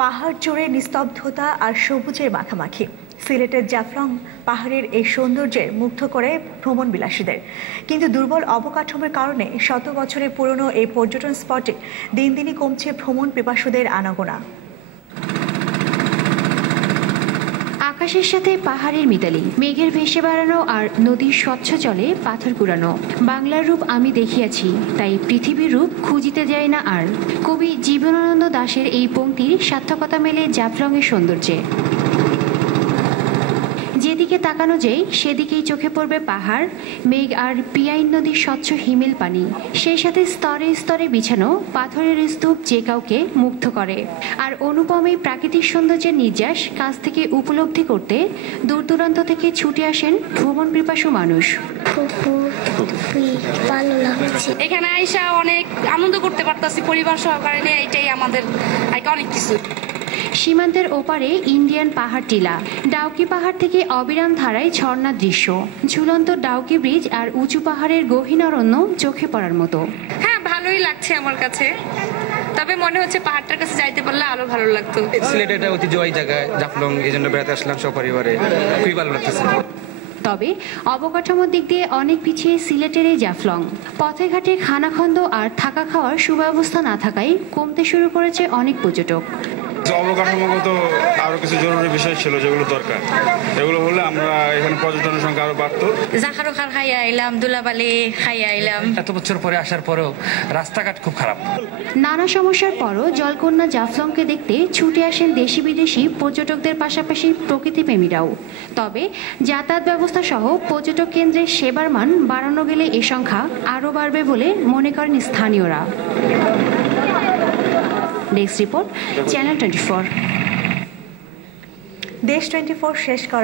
পাহাড় জুড়ে নিস্তব্ধতা আর সবুজের মাখামাখি। সিলেটের জাফলং পাহাড়ের এই সৌন্দর্যের মুগ্ধ করে ভ্রমণ বিলাসীদের, কিন্তু দুর্বল অবকাঠামোর কারণে শত বছরের পুরনো এই পর্যটন স্পটে দিন দিনই কমছে ভ্রমণ পিপাসুদের আনাগোনা। আকাশের সাথে পাহাড়ের মিতালি, মেঘের ভেসে বেড়ানো আর নদীর স্বচ্ছ জলে পাথর কুড়ানো। বাংলার রূপ আমি দেখিয়াছি, তাই পৃথিবীর রূপ খুঁজিতে যায় না আর। কবি জীবনানন্দ দাশের এই পংক্তির সার্থকতা মেলে জাফলংয়ের সৌন্দর্যে। যেদিকে তাকানো যায় সেদিকেই চোখে পড়বে পাহাড়, মেঘ আর পিয়াইন নদীর স্বচ্ছ হিমেল পানি। সেই সাথে স্তরে স্তরে বিছানো পাথরের স্তূপ যে কাউকে মুগ্ধ করে। আর অনুপম এই প্রাকৃতিক সৌন্দর্যের নির্যাস কাছ থেকে উপলব্ধি করতে দূর দূরান্ত থেকে ছুটে আসেন ভ্রমণ পিপাসু মানুষ। এখানে আইসা অনেক আনন্দ করতে পারতাছি পরিবার সহকারে, এটাই আমাদের অনেক কিছু। সীমান্তের ওপারে ইন্ডিয়ান পাহাড় টিলা, ডাউকি পাহাড় থেকে অবিরাম ধারায় ঝর্ণার দৃশ্য, ঝুলন্ত ডাউকি ব্রিজ আর উঁচু পাহাড়ের গহীন অরণ্য চোখে পড়ার মতো। হ্যাঁ, ভালোই লাগছে আমার কাছে, তবে মনে হচ্ছে পাহাড়টার কাছে যাইতে পারলে আরো ভালো লাগতো। সিলেটে একটা ঐতিহ্যবাহী জায়গায় জাফলং, এই জন্য বেড়াতে আসলাম সপরিবারে, খুবই ভালো লাগতেছে। তবে অবকাঠামোর দিক দিয়ে অনেক পিছিয়ে সিলেটের এই জাফলং। পথে ঘাটে খানাখন্দ আর থাকা খাওয়ার সুব্যবস্থা না থাকায় কমতে শুরু করেছে অনেক পর্যটক। অবকাঠামোগত আরো কিছু জরুরি বিষয় ছিল যেগুলো দরকার, এগুলো হলে আমরা এখানে পর্যটনের সংখ্যা আরো বাড়তো। জাহারো খার খাইয়া আইলাম, দুলাবালি খাইয়া আইলাম। এত বছর পরে আসার পরেও রাস্তাঘাট খুব খারাপ। নানা সমস্যার পরও জলকন্যা জাফলংকে দেখতে ছুটে আসেন দেশি বিদেশি পর্যটকদের পাশাপাশি প্রকৃতিপ্রেমীরাও। তবে যাতায়াত ব্যবস্থা সহ পর্যটক কেন্দ্রের সেবার মান বাড়ানো গেলে এ সংখ্যা আরও বাড়বে বলে মনে করেন স্থানীয়রা। Desk report, channel 24। দেশ 24 শেষ করা।